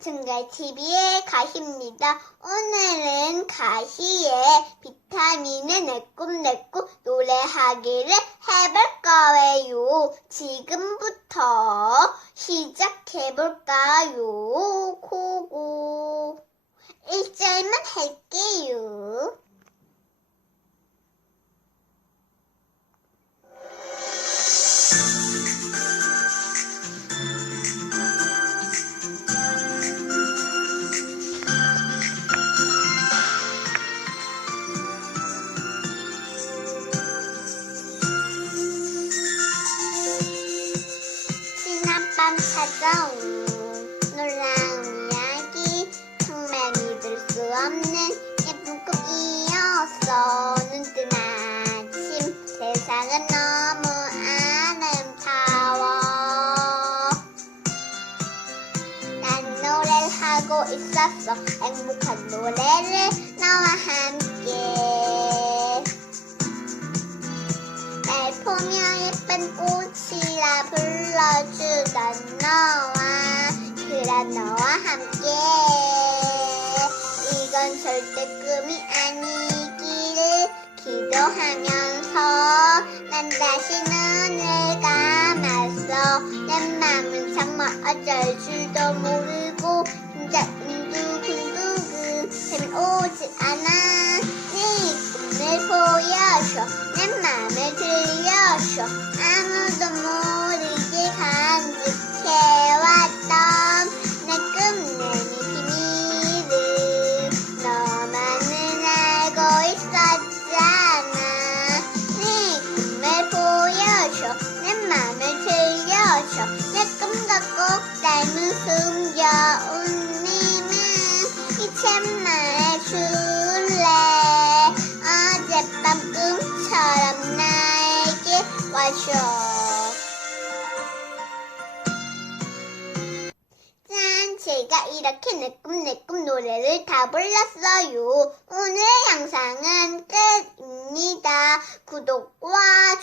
증갈TV의 가시입니다. 오늘은 가시의 비타민을 내꿈내꿈 노래하기를 해볼 거예요. 지금부터 시작해볼까요? 고고. 1절만 할게요. 하고 있었어. 행복한 노래를 너와 함께. 날 보며 예쁜 꽃이라 불러주던 너와 그런 너와 함께. 이건 절대 꿈이 아니기를 기도하면서 난 다시 눈을 감았어. 내 맘은 정말 어쩔 줄도 모르 고 진짜 두근두근 샘이 오지 않아 말해줄래? 어젯밤 꿈처럼 나에게 와줘. 짠 제가 이렇게 내꿈내꿈 노래를 다 불렀어요. 오늘 영상은 끝입니다. 구독과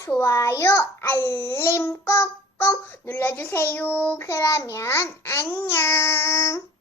좋아요 알림 꼭꼭 눌러주세요. 그러면 안녕